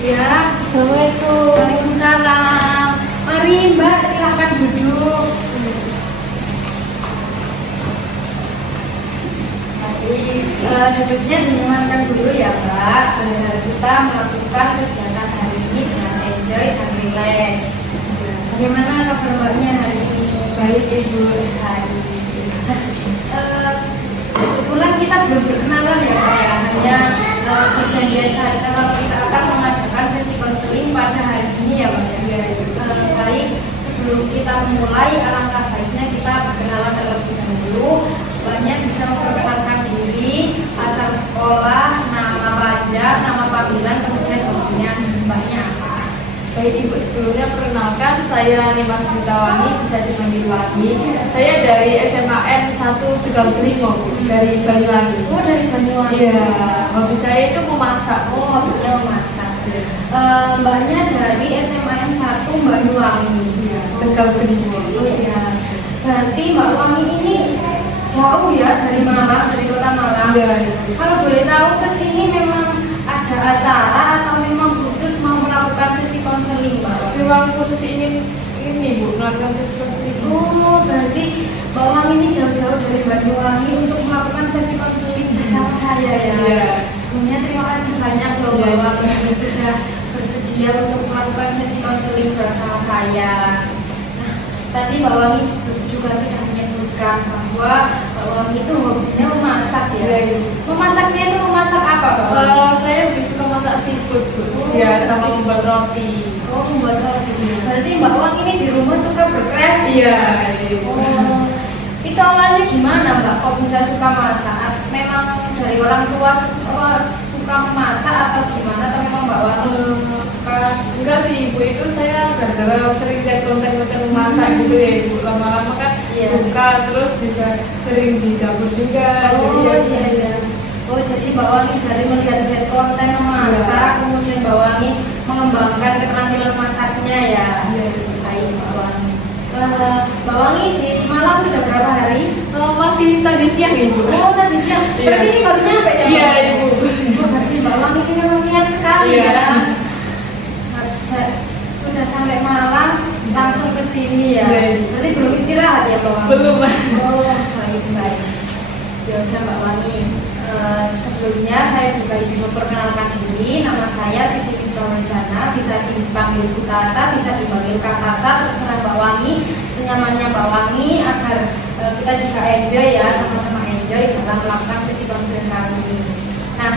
Ya, Assalamualaikum. Waalaikumsalam. Mari Mbak, silakan duduk. Duduknya dinyamakan dulu ya Mbak. Kita melakukan kegiatan hari ini dengan enjoy dan relax. Bagaimana kabar Mbaknya hari ini? Baik Ibu. Kebetulan kita belum berkenalan ya Mbak ya. Hanya perjanjian saja kalau kita akan mengadakan sesi konseling pada hari ini ya Mbak ya. Baik, sebelum kita memulai, alangkah baiknya kita berkenalan terlebih dahulu. Mbaknya bisa memperkenalkan diri, asal sekolah, nama pajak, nama panggilan, kemudian hobinya Mbaknya apa? Baik Ibu, sebelumnya perkenalkan saya Nimas Butawangi, bisa dipanggil Wangi. Saya dari SMAN 1 Tegal Beringo, dari Banyuwangi. Oh, dari Banyuwangi. Iya, hobi saya itu memasak. Oh, hobinya memasak. Mbaknya dari SMAN 1 Banyuwangi. Iya, Tegal Beringo. Oh iya. Berarti Mbak Wangi ini jauh ya dari Malang, dari kota Malang. Iya. Kalau boleh tahu kesini memang ada acara atau memang khusus mau melakukan sesi konseling Mbak? Memang khusus ini Bu, melakukan sesuatu itu. Oh, berarti Mbak Wangi ini jauh-jauh dari Banyuwangi untuk melakukan sesi konseling bersama saya ya. Iya. Sebelumnya terima kasih banyak loh Mbak Wangi sudah bersedia untuk melakukan sesi konseling bersama saya. Nah, tadi Mbak Wangi juga sudah menyebutkan bahwa Mbak Wangi itu hobinya memasak ya. Iya. Memasaknya itu memasak apa Mbak Wangi? Saya lebih suka masak seafood Bu. Oh, Ya, sama seafood. membuat roti. Oh, membuat roti. Berarti Mbak Wangi ini di rumah suka berkreasi. Iya. Oh, itu awalnya gimana Mbak? Kok bisa suka masak? Memang dari orang tua suka memasak atau gimana? Atau memang Mbak Wangi suka? Enggak sih Ibu, itu saya gara-gara sering lihat konten-konten memasak gitu ya Ibu. Lama-lama kan Iya. suka, terus juga sering di dapur juga. Oh Jadi iya iya. Oh jadi Mbak Wangi dari melihat-lihat konten memasak, kemudian Mbak Wangi mengembangkan keterampilan masaknya ya. Iya. Baik Mbak Wangi. Mbak Wangi di Malang sudah berapa hari? Masih tadi siang Ibu. Oh tadi siang. Iya. Berarti ini baru nyampe ya? Iya Mbak? Ibu. Oh, berarti Mbak Wangi ini memang niat sekali Iya. ya. Sudah sampai Malang langsung ke sini ya. Iya. Berarti belum istirahat ya Mbak Wangi? Belum. Oh baik baik. Ya udah Mbak Wangi. Sebelumnya saya juga izin memperkenalkan diri. Nama saya Siti Fitrohojana, bisa dipanggil Bu Tata, bisa dipanggil Kak Tata, terserah Mbak Wangi, senyamannya Mbak Wangi, agar kita juga enjoy ya, sama-sama enjoy dalam melakukan sesi konseling kali ini. Nah,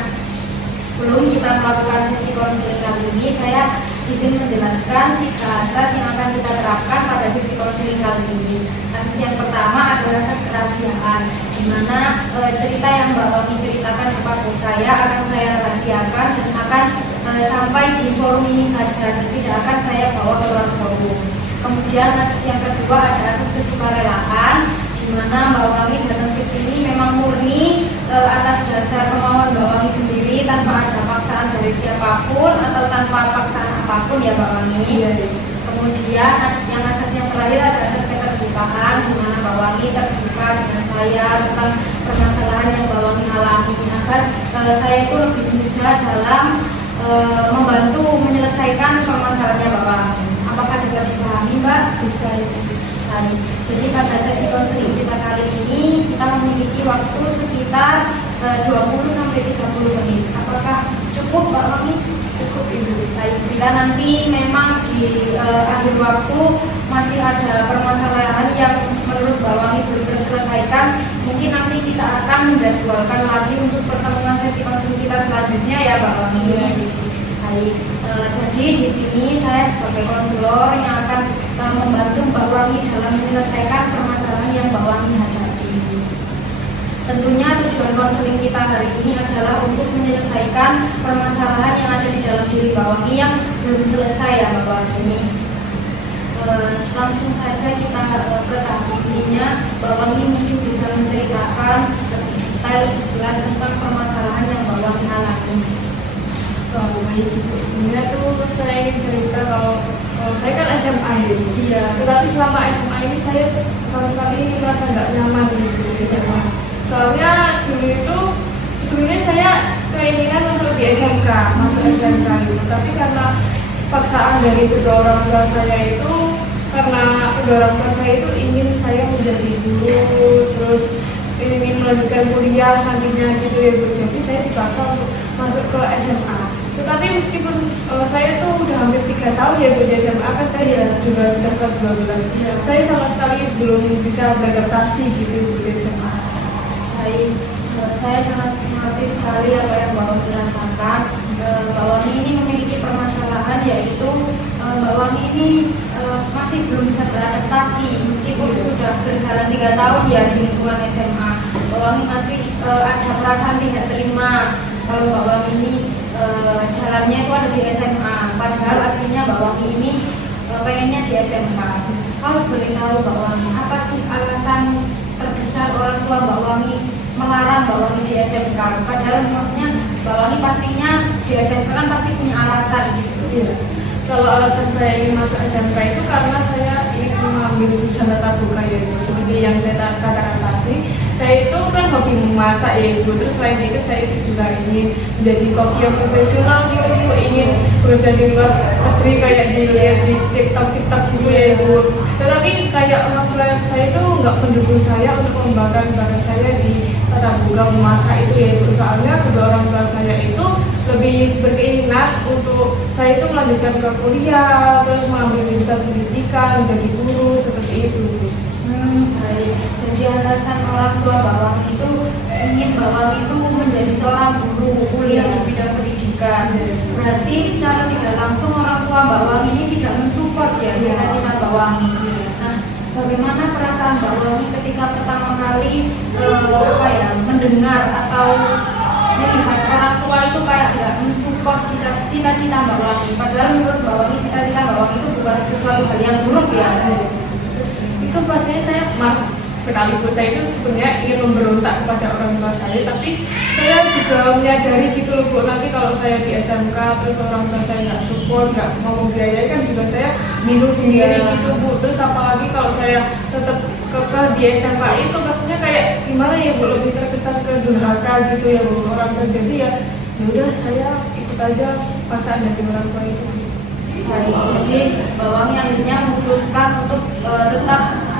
sebelum kita melakukan sesi konseling kali ini, saya izin menjelaskan 3 asas yang akan kita terapkan pada sesi konseling kali ini. Asas yang pertama adalah asas kerahasiaan, di mana cerita yang Mbak Wangi ceritakan kepada saya akan saya rahasiakan dan akan sampai di forum ini saja, dan tidak akan saya bawa ke luar forum. Kemudian asas yang kedua ada asas kesukarelaan, di mana Mbak Wangi datang ke sini memang murni atas dasar kemauan Mbak Wangi sendiri, tanpa ada paksaan dari siapapun atau tanpa paksaan apapun ya Mbak Wangi. Kemudian yang asas yang terakhir ada asas keterbukaan, di mana Mbak Wangi terbuka dengan saya tentang permasalahan yang Mbak Wangi alami, agar saya itu lebih mudah dalam membantu menyelesaikan permasalahannya Mbak Wangi. Apakah dapat dipahami Mbak? Bisa Ibu. Baik. Jadi pada sesi konseling kita kali ini kita memiliki waktu sekitar 20-30 menit. Apakah cukup Mbak Wangi? Cukup Ibu. Baik, jika nanti memang di akhir waktu masih ada permasalahan yang menurut Mbak Wangi belum terselesaikan, mungkin nanti kita akan menjadwalkan lagi untuk pertemuan sesi konseling kita selanjutnya ya Mbak Wangi. Baik, jadi di sini saya sebagai konselor yang akan membantu Mbak Wangi dalam menyelesaikan permasalahan yang Mbak Wangi hadapi. Tentunya tujuan konseling kita hari ini adalah untuk menyelesaikan permasalahan yang ada di dalam diri Mbak Wangi yang belum selesai ya Mbak Wangi. Langsung saja kita ke tahap intinya. Mbak Wangi mungkin bisa menceritakan lebih detail, lebih jelas tentang permasalahan yang Mbak Wangi alami. Baik Ibu, sebenarnya tuh saya ingin cerita kalau saya kan SMA ya. Iya. Tetapi selama SMA ini saya sama sekali merasa nggak nyaman gitu di SMA. Soalnya dulu itu sebenarnya saya keinginan untuk di SMK, masuk SMK itu, tapi karena paksaan dari kedua orang tua saya itu, karena kedua orang tua saya itu ingin saya menjadi guru, terus ingin melanjutkan kuliah nantinya gitu ya Bu. Jadi saya dipaksa untuk masuk ke SMA. Tetapi meskipun saya tuh udah hampir 3 tahun ya Bu di SMA, kan saya juga sudah kelas 12. Saya sama sekali belum bisa beradaptasi gitu Bu di SMA. Baik, saya sangat mengerti sekali apa yang Mbak Wani rasakan. Mbak Wani ini memiliki permasalahan, yaitu Mbak Wani ini masih belum bisa beradaptasi meskipun sudah berjalan 3 tahun ya di lingkungan SMA. Mbak Wani masih ada perasaan tidak terima kalau Mbak Wani ini jalannya itu ada di SMA, padahal aslinya Mbak Wani ini pengennya di SMK. Kalau boleh tahu Mbak Wani, apa sih alasan terbesar orang tua Mbak Wani melarang Mbak Wani di SMK? Padahal maksudnya Mbak Wani pastinya di SMK kan pasti punya alasan gitu. Iya. Kalau alasan saya ingin masuk SMK itu karena saya ingin mengambil jurusan tata buka ya Ibu. Seperti yang saya katakan tadi, saya itu kan hobi memasak ya Ibu. Terus selain itu saya itu juga ingin menjadi koki yang profesional gitu Ibu. Ingin bekerja di luar negeri kayak dilihat di TikTok gitu ya Ibu. Tetapi kayak orang tua saya itu nggak mendukung saya untuk mengembangkan bakat saya di tata buka memasak itu ya Ibu. Soalnya kedua orang tua saya itu lebih berkeinginan untuk saya itu melanjutkan ke kuliah, terus mengambil jurusan pendidikan, menjadi guru, seperti itu. Baik. Jadi alasan orang tua Mbak Wani itu ingin Mbak Wani itu menjadi seorang guru, kuliah di bidang pendidikan. Berarti secara tidak langsung orang tua Mbak Wani ini tidak mensupport ya cita-cita Mbak Wani. Nah, bagaimana perasaan Mbak Wani ketika pertama kali mendengar atau melihat orang tua itu kayak nggak mensupport cita-cita Mbak Wani? Padahal menurut Mbak Wani cita-cita Mbak Wani itu bukan sesuatu hal yang buruk ya. Itu pastinya saya marah sekaligus. Saya itu sebenarnya ingin memberontak kepada orang tua saya, tapi saya juga menyadari gitu loh Bu, nanti kalau saya di SMK terus orang tua saya nggak support, nggak mau membiayakan, juga saya bingung sendiri gitu Bu. Terus apalagi kalau saya tetap kekeh di SMA itu pastinya kayak gimana ya Bu, lebih terkesan ke durhaka gitu ya Bu orang tua. Jadi ya udah saya ikut aja paksaan dari orang tua itu. Baik, jadi Mbak Wani akhirnya memutuskan untuk tetap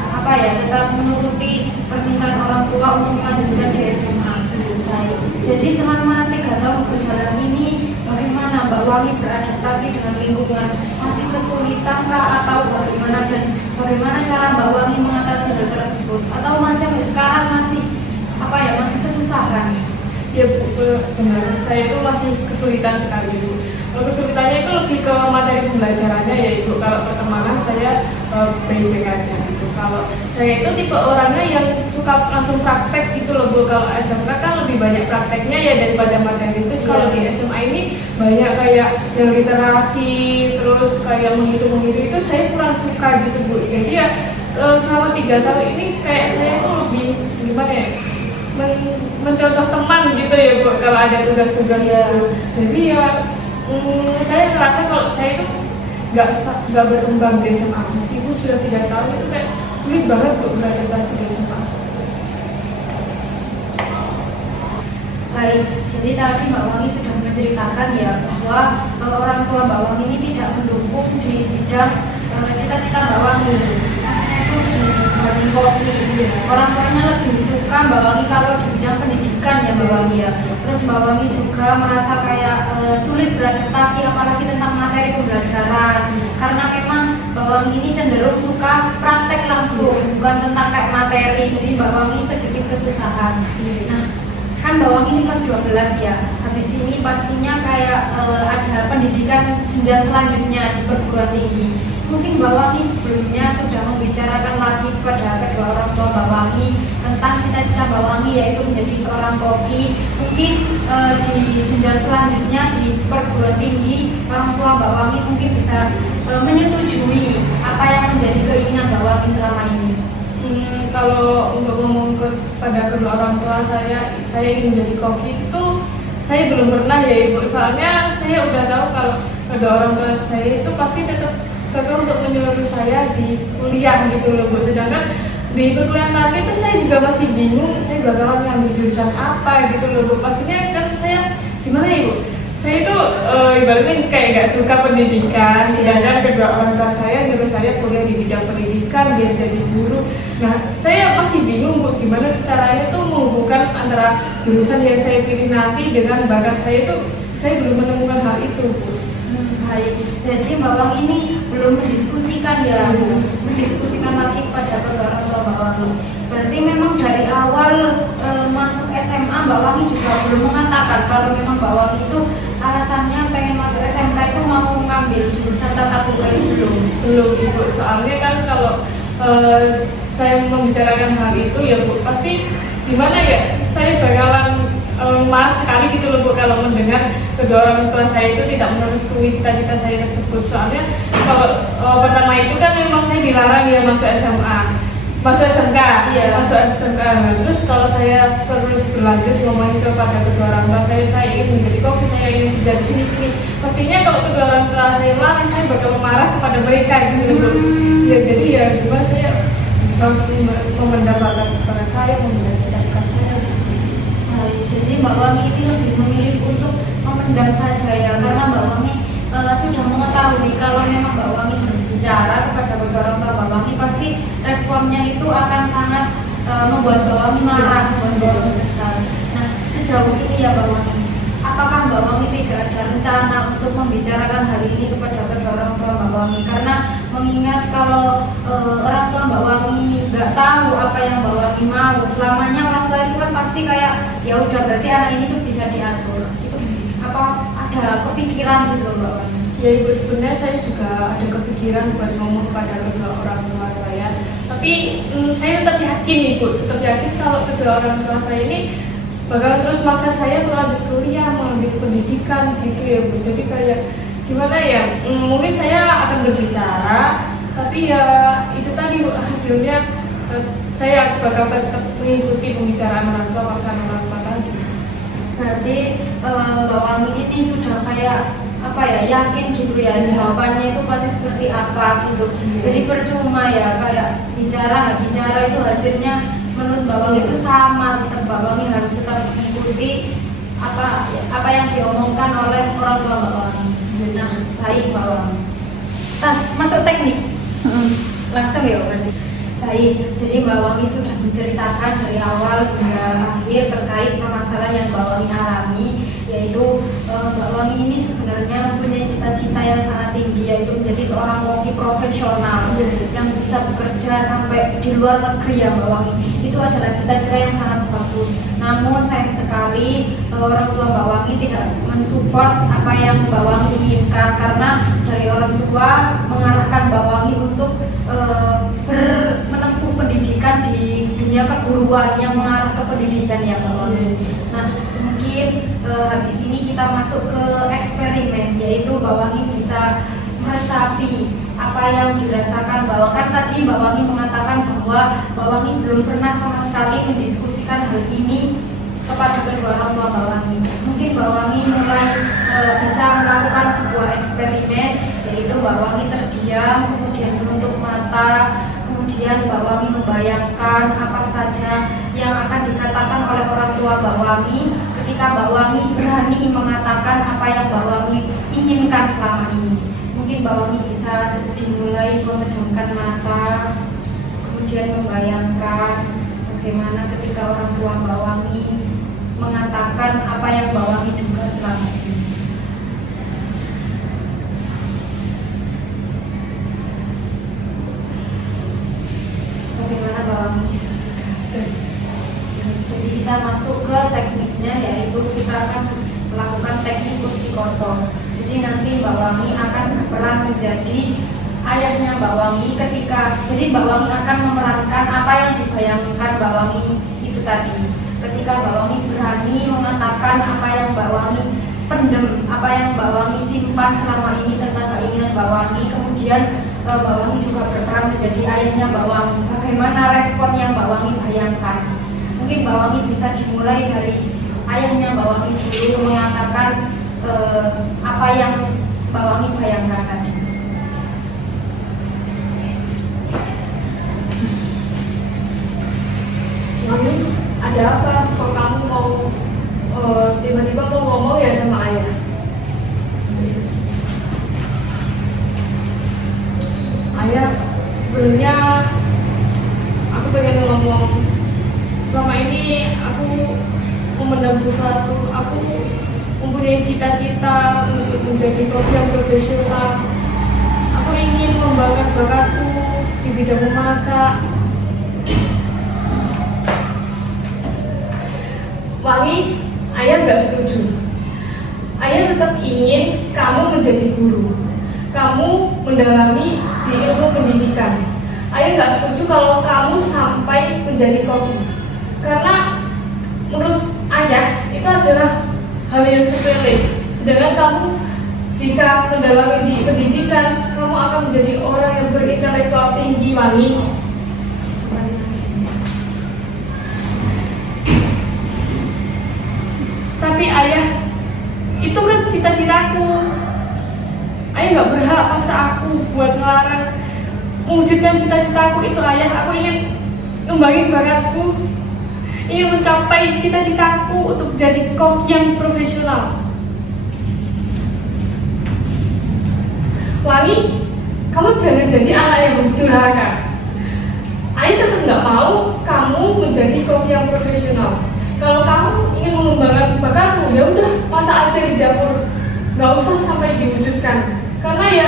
menuruti permintaan orang tua untuk melanjutkan di SMA. Baik, jadi selama 3 tahun berjalan ini, bagaimana Mbak Wani beradaptasi dengan lingkungan? Masih kesulitan kah atau bagaimana, dan bagaimana cara Mbak Wani mengatasi hal tersebut? Atau masih sekarang masih kesusahan? Ya Bu, benar. Saya itu masih kesulitan sekali Bu. Kalau kesulitannya itu lebih ke materi pembelajarannya ya Ibu. Kalau pertemanan saya baik-baik aja gitu. Kalau saya itu tipe orangnya yang suka langsung praktek gitu loh Bu. Kalau SMK kan lebih banyak prakteknya ya daripada materi. Terus kalau di SMA ini banyak kayak yang literasi, terus kayak menghitung itu saya kurang suka gitu Bu. Jadi ya selama 3 tahun ini kayak saya itu lebih gimana ya, mencontoh teman gitu ya Bu kalau ada tugas-tugas itu. Jadi ya saya ngerasa kalau saya itu nggak berkembang di SMA, meskipun sudah 3 tahun itu kayak sulit banget Bu beradaptasi di SMA. Baik, jadi tadi Mbak Wani sudah menceritakan ya bahwa orang tua Mbak Wani ini tidak mendukung di bidang cita-cita Mbak Wani. Maksudnya itu di bidang kopi. Orang tuanya lebih suka Mbak Wani kalau di bidang pendidikan ya Mbak Wani ya. Terus Mbak Wani juga merasa kayak sulit beradaptasi apalagi tentang materi pembelajaran. Karena memang Mbak Wani ini cenderung suka praktek langsung, bukan tentang kayak materi. Jadi Mbak Wani sedikit kesusahan. Nah, kan Mbak Wani ini kelas 12 ya. Habis ini pastinya kayak ada pendidikan jenjang selanjutnya di perguruan tinggi. Mungkin Mbak Wani sebelumnya sudah membicarakan lagi kepada kedua orang tua Mbak Wani tentang cita-cita Mbak Wani, yaitu menjadi seorang koki. Mungkin di jenjang selanjutnya di perguruan tinggi, orang tua Mbak Wani mungkin bisa menyetujui apa yang menjadi keinginan Mbak Wani selama ini. Kalau untuk ngomong kepada kedua orang tua saya ingin menjadi koki itu saya belum pernah ya Ibu. Soalnya saya udah tahu kalau kedua orang tua saya itu pasti tetap untuk menyuruh saya di kuliah gitu loh Bu. Sedangkan di perkuliahan nanti itu saya juga masih bingung saya bakalan ngambil jurusan apa gitu loh Bu. Pastinya kan saya gimana ya Bu, saya itu ibaratnya kayak nggak suka pendidikan, sedangkan kedua orang tua saya nyuruh saya kuliah di bidang pendidikan biar jadi guru. Nah, saya masih bingung Bu, gimana caranya tuh menghubungkan antara jurusan yang saya pilih nanti dengan bakat saya itu, saya belum menemukan hal itu Bu. Baik, jadi Mbak Wang ini belum mendiskusikan ya, mendiskusikan lagi kepada kedua orang tua Mbak Wang. Berarti memang dari awal masuk SMA Mbak Wangi juga belum mengatakan kalau memang Mbak Wangi itu alasannya pengen masuk SMK itu mau ngambil jurusan tata boga itu Belum Ibu, soalnya kan kalau saya membicarakan hal itu ya Bu, pasti gimana ya, saya bakalan marah sekali gitu loh Bu kalau mendengar kedua orang tua saya itu tidak merestui cita-cita saya tersebut. Soalnya kalau pertama itu kan memang saya dilarang ya masuk SMA, masuk SMK, Iya. masuk SMK. Nah, terus kalau saya terus berlanjut ngomongin kepada kedua orang tua saya ingin menjadi koki, saya ingin kerja di sini. Pastinya kalau kedua orang tua saya larang, saya bakal marah kepada mereka gitu loh Bu. Ya jadi ya gimana saya bisa memendam bakat saya, memendam cita-cita saya. Jadi Mbak Wangi ini lebih memilih untuk memendam saja ya, karena Mbak Wangi sudah mengetahui kalau memang Mbak Wangi berbicara kepada kedua orang tua Mbak Wangi pasti responnya itu akan sangat membuat Mbak Wangi marah, membuat Mbak Wangi kesal. Nah, sejauh ini ya Mbak Wangi, apakah Mbak Wangi tidak ada rencana untuk membicarakan hal ini kepada kedua orang tua Mbak Wangi? Karena mengingat kalau orang tua Mbak Wangi nggak tahu apa yang Mbak Wangi mau, selamanya orang tua itu kan pasti kayak ya udah berarti anak ini tuh bisa diatur. Itu apa ada kepikiran gitu loh Mbak Wangi? Ya Ibu, sebenarnya saya juga ada kepikiran buat ngomong pada kedua orang tua saya, tapi saya tetap yakin Ibu, tetap yakin kalau kedua orang tua saya ini bakal terus maksa saya untuk lanjut kuliah, mengambil pendidikan gitu ya Bu. Jadi kayak gimana ya, mungkin saya akan berbicara, tapi ya itu tadi Bu, hasilnya saya bakal tetap mengikuti pembicaraan orang tua, paksaan orang tua tadi. Berarti Mbak Wangi ini sudah kayak apa ya, yakin gitu ya jawabannya itu pasti seperti apa gitu. Jadi percuma ya kayak bicara itu hasilnya menurut Mbak Wangi itu sama, tetap Mbak Wangi harus tetap mengikuti apa yang diomongkan oleh orang tua Mbak Wangi. Nah, baik Mbak Wangi. Masuk teknik. Langsung ya berarti. Baik, jadi Mbak Wangi sudah menceritakan dari awal hingga akhir terkait permasalahan yang Mbak Wangi alami, yaitu Mbak Wangi ini sebenarnya mempunyai cita-cita yang sangat tinggi, yaitu menjadi seorang koki profesional yang bisa bekerja sampai di luar negeri ya Mbak Wangi. Itu adalah cita-cita yang sangat bagus. Namun sayang sekali orang tua Mbak Wangi tidak mensupport apa yang Mbak Wangi inginkan, karena dari orang tua mengarahkan Mbak Wangi untuk menempuh pendidikan di dunia keguruan yang mengarah ke pendidikan ya Mbak Wangi. Nah, mungkin habis ini kita masuk ke eksperimen, yaitu Mbak Wangi bisa meresapi apa yang dirasakan Mbak Wangi. Kan tadi Mbak Wangi mengatakan bahwa Mbak Wangi belum pernah sama sekali mendiskusikan hal ini kepada kedua orang tua Mbak Wangi. Mungkin Mbak Wangi mulai bisa melakukan sebuah eksperimen, yaitu Mbak Wangi terdiam, kemudian menutup mata, kemudian Mbak Wangi membayangkan apa saja yang akan dikatakan oleh orang tua Mbak Wangi ketika Mbak Wangi berani mengatakan apa yang Mbak Wangi inginkan selama ini. Mungkin Mbak Wangi bisa dimulai memejamkan mata, kemudian membayangkan bagaimana ketika orang tua Mbak Wangi mengatakan apa yang Mbak Wangi duga selama ini. Bagaimana Mbak Wangi? Jadi kita masuk ke tekniknya, yaitu kita akan melakukan teknik kursi kosong. Jadi nanti Mbak Wangi akan berperan menjadi ayahnya Mbak Wangi jadi Mbak Wangi akan memerankan apa yang dibayangkan Mbak Wangi itu tadi. Ketika Mbak Wangi berani mengatakan apa yang Mbak Wangi pendem, apa yang Mbak Wangi simpan selama ini tentang keinginan Mbak Wangi, kemudian Mbak Wangi juga berperan menjadi ayahnya Mbak Wangi. Bagaimana respon yang Mbak Wangi bayangkan? Mungkin Mbak Wangi bisa dimulai dari ayahnya Mbak Wangi dulu mengatakan apa yang Mbak Wangi bayangkan tadi. Mami, ada apa? Kok kamu mau tiba-tiba mau ngomong ya sama ayah? cita-cita untuk menjadi koki yang profesional. Aku ingin mengembangkan bakatku di bidang memasak. Wangi, ayah nggak setuju. Ayah tetap ingin kamu menjadi guru. Kamu mendalami di ilmu pendidikan. Ayah nggak setuju kalau kamu sampai menjadi koki. Karena menurut ayah itu adalah hal yang sepele. Sedangkan kamu jika mendalami di pendidikan, kamu akan menjadi orang yang berintelektual tinggi, Wangi. Tapi ayah, itu kan cita-citaku. Ayah nggak berhak paksa aku buat ngelarang mewujudkan cita-citaku itu. Ayah, aku ingin ngembangin bakatku, ingin mencapai cita-citaku untuk jadi koki yang profesional. Wangi, kamu jangan jadi anak yang durhaka. Ayah tetap nggak mau kamu menjadi koki yang profesional. Kalau kamu ingin mengembangkan bakatmu, ya udah masak aja di dapur, nggak usah sampai diwujudkan. Karena ya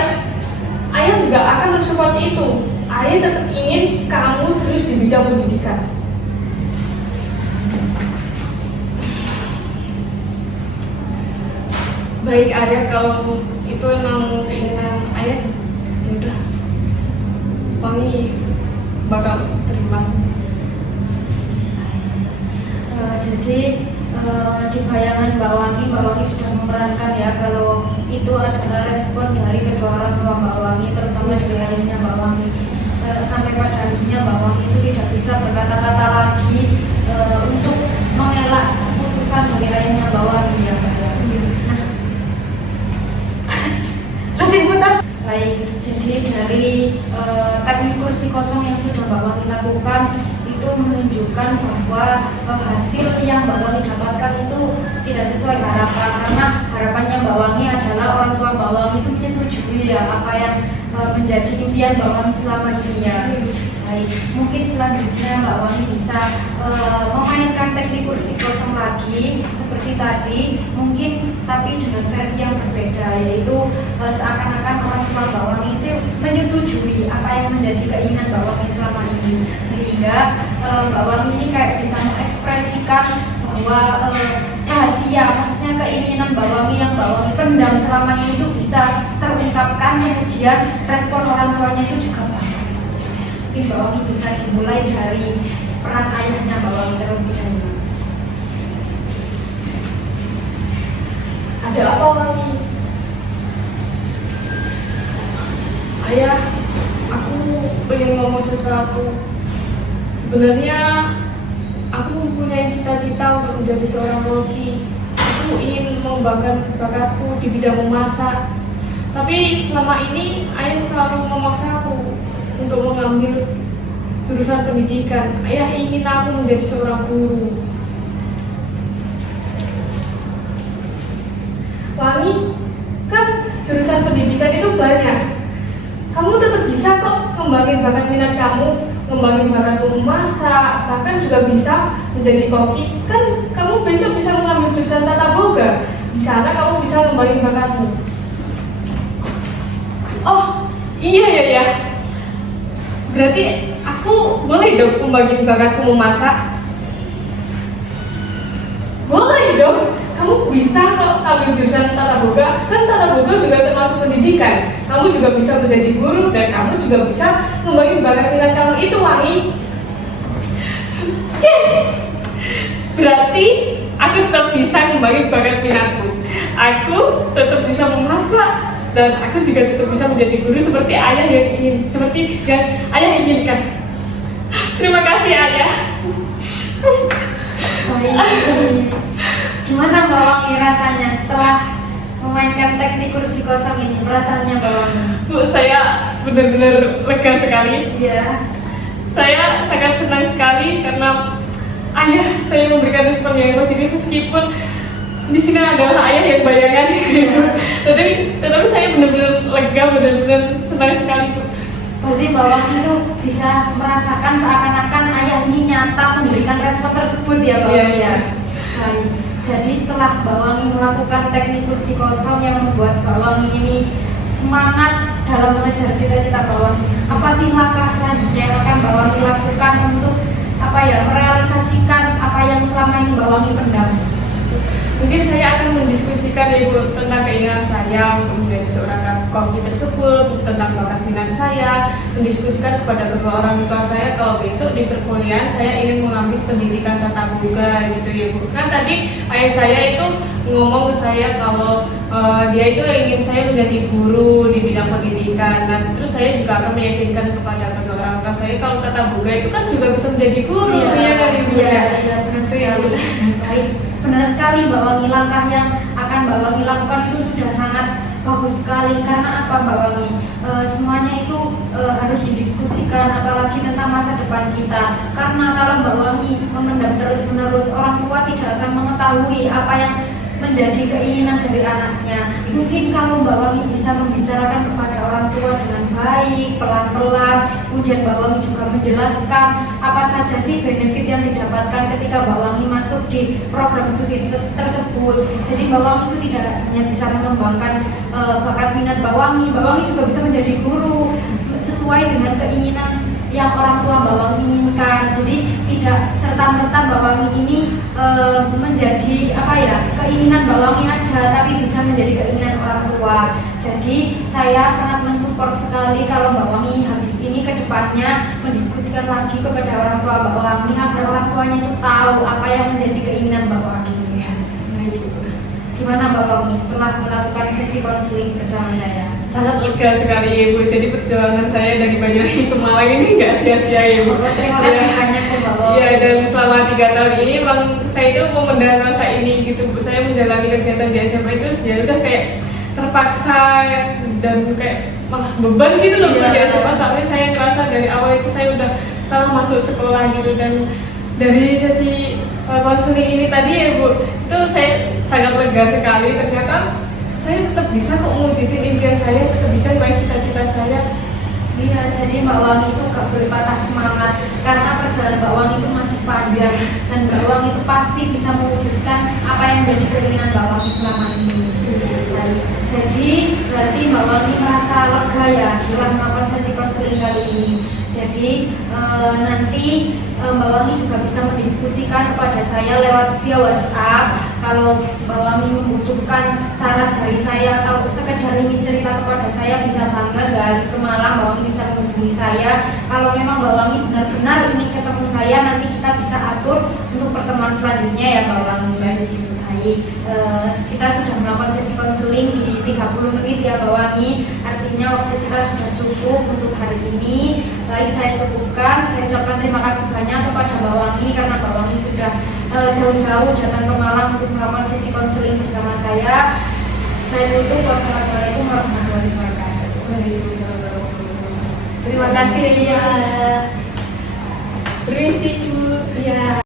ayah nggak akan seperti itu. Ayah tetap ingin kamu serius di bidang pendidikan. Baik ayah, kalau itu emang keinginan ayah, ya udah, Wangi bakal terima semua. Jadi di bayangan Mbak Wangi sudah memerankan ya kalau itu adalah respon dari kedua orang tua Mbak Wangi, terutama dari ayahnya Mbak Wangi. Sampai pada akhirnya Mbak Wangi itu tidak bisa berkata-kata lagi untuk mengelak keputusan dari ayahnya Mbak Wangi ya Mbak. Baik, jadi dari teknik kursi kosong yang sudah Mbak Wangi lakukan itu menunjukkan bahwa hasil yang Mbak Wangi dapatkan itu tidak sesuai harapan, karena harapannya Mbak Wangi adalah orang tua Mbak Wangi itu menyetujui ya apa yang menjadi impian Mbak Wangi selama ini ya. Baik, mungkin selanjutnya Mbak Wangi bisa memainkan teknik kursi kosong lagi seperti tadi, mungkin tapi dengan versi yang berbeda, yaitu seakan-akan orang tua Mbak Wangi itu menyetujui apa yang menjadi keinginan Mbak Wangi selama ini, sehingga Mbak Wangi ini kayak bisa mengekspresikan bahwa rahasia, maksudnya keinginan Mbak Wangi yang Mbak Wangi pendam selama ini itu bisa terungkapkan, kemudian respon orang tuanya itu juga bagus. Mungkin Mbak Wangi bisa dimulai dari peran ayahnya Mbak Wangi terlebih dahulu. Ada apa Wangi? Ayah, aku pengen ngomong sesuatu. Sebenarnya aku mempunyai cita-cita untuk menjadi seorang koki. Aku ingin mengembangkan bakatku di bidang memasak. Tapi selama ini ayah selalu memaksaku untuk mengambil jurusan pendidikan. Ayah ingin aku menjadi seorang guru. Wangi, kan jurusan pendidikan itu banyak. Kamu tetap bisa kok ngembangin bakat minat kamu, ngembangin bakatmu memasak, bahkan juga bisa menjadi koki. Kan kamu besok bisa mengambil jurusan tata boga. Di sana kamu bisa ngembangin bakatmu. Oh, iya. Berarti aku boleh dong ngembangin bakatku memasak? Boleh dong. Kamu bisa kok ambil jurusan tata boga. Kan tata boga juga termasuk pendidikan. Kamu juga bisa menjadi guru dan kamu juga bisa ngembangin bakat minat kamu itu, Wangi. Yes! Berarti aku tetap bisa ngembangin bakat minatku. Aku tetap bisa memasak dan aku juga tetap bisa menjadi guru seperti ayah yang inginkan. Terima kasih ayah. Gimana Mbak Wangi rasanya setelah memainkan teknik kursi kosong ini? Perasaannya Mbak Wangi? Bu, saya benar-benar lega sekali. Iya. Saya sangat senang sekali karena ayah saya memberikan respon yang positif, meskipun di sini adalah ayah yang bayangan. Tetapi saya benar-benar lega, benar-benar senang sekali, Bu. Berarti Mbak Wangi itu bisa merasakan seakan-akan ayah ini nyata memberikan respon tersebut ya Mbak Wangi ya. Baik. Jadi setelah Mbak Wangi melakukan teknik kursi kosong yang membuat Mbak Wangi ini semangat dalam mengejar cita-cita Mbak Wangi, apa sih langkah selanjutnya yang akan Mbak Wangi lakukan untuk merealisasikan apa yang selama ini Mbak Wangi pendam? Mungkin saya akan mendiskusikan ya Ibu tentang keinginan saya untuk menjadi seorang koki tersebut, tentang bakat minat saya, mendiskusikan kepada kedua orang tua saya kalau besok di perkuliahan saya ingin mengambil pendidikan tata boga gitu ya Bu. Kan tadi ayah saya itu ngomong ke saya kalau dia itu ingin saya menjadi guru di bidang pendidikan, dan terus saya juga akan meyakinkan kepada kedua orang tua saya kalau tata boga itu kan juga bisa menjadi guru, ya kan Ibu? Iya, benar sekali. Baik, benar sekali Mbak Wangi, langkah yang akan Mbak Wangi lakukan itu sudah sangat bagus sekali. Karena apa Mbak Wangi? Semuanya itu harus didiskusikan, apalagi tentang masa depan kita. Karena kalau Mbak Wangi memendam terus-menerus, orang tua tidak akan mengetahui apa yang menjadi keinginan dari anaknya. Mungkin kalau Mbak Wangi bisa membicarakan kepada orang tua dengan baik, pelan-pelan, kemudian Mbak Wangi juga menjelaskan apa saja sih benefit yang didapatkan ketika Mbak Wangi masuk di program studi tersebut. Jadi Mbak Wangi itu tidak hanya bisa mengembangkan bakat minat Mbak Wangi juga bisa menjadi guru sesuai dengan keinginan yang orang tua Mbak Wangi inginkan. Jadi tidak serta-merta Mbak Wangi ini menjadi keinginan Mbak Wangi aja, tapi bisa menjadi keinginan orang tua. Jadi saya sangat mensupport sekali kalau Mbak Wangi habis ini ke depannya mendiskusikan lagi kepada orang tua Mbak Wangi agar orang tuanya itu tahu apa yang menjadi keinginan Mbak Wangi. Gimana Mbak Wangi setelah melakukan sesi konseling bersama saya? Sangat lega sekali ya Ibu. Jadi perjuangan saya dari Banyuwangi ke Malang ini nggak sia-sia ya Ibu. Terima kasih banyak Mbak Wangi. Iya, dan selama 3 tahun ini memang saya itu memendam rasa ini gitu Bu. Saya menjalani kegiatan di SMA itu ya udah kayak terpaksa dan kayak malah beban gitu loh Bu di SMA. Sampai saya ngerasa dari awal itu saya udah salah masuk sekolah gitu, dan dari sesi konseling ini tadi ya Bu, itu saya sangat lega sekali. Ternyata saya tetap bisa kok mewujudin impian saya, tetap bisa meraih cita-cita saya. Iya, jadi Mbak Wangi itu gak boleh patah semangat karena perjalanan Mbak Wangi itu masih panjang, dan Mbak Wangi itu pasti bisa mewujudkan apa yang menjadi keinginan Mbak Wangi selama ini. Baik, jadi berarti Mbak Wangi merasa lega ya setelah melakukan sesi konseling kali ini. Jadi nanti Mbak Wangi juga bisa mendiskusikan kepada saya lewat via WhatsApp. Kalau Mbak Wangi membutuhkan saran dari saya atau sekedar ingin cerita kepada saya, bisa banget, gak harus ke Malang. Mbak Wangi bisa menghubungi saya. Kalau memang Mbak Wangi benar-benar ingin ketemu saya, nanti kita bisa atur untuk pertemuan selanjutnya ya Mbak Wangi. Baik, kita sudah melakukan sesi konseling di 30 menit ya Mbak Wangi. Artinya waktu kita sudah cukup untuk hari ini. Baik, saya cukupkan. Saya ucapkan terima kasih banyak kepada Mbak Wangi karena Mbak Wangi sudah jauh-jauh datang ke Malang untuk melakukan sesi konseling bersama saya. Saya tutup. Wassalamualaikum warahmatullahi wabarakatuh. Terima kasih ya. Permisi Bu. Ya.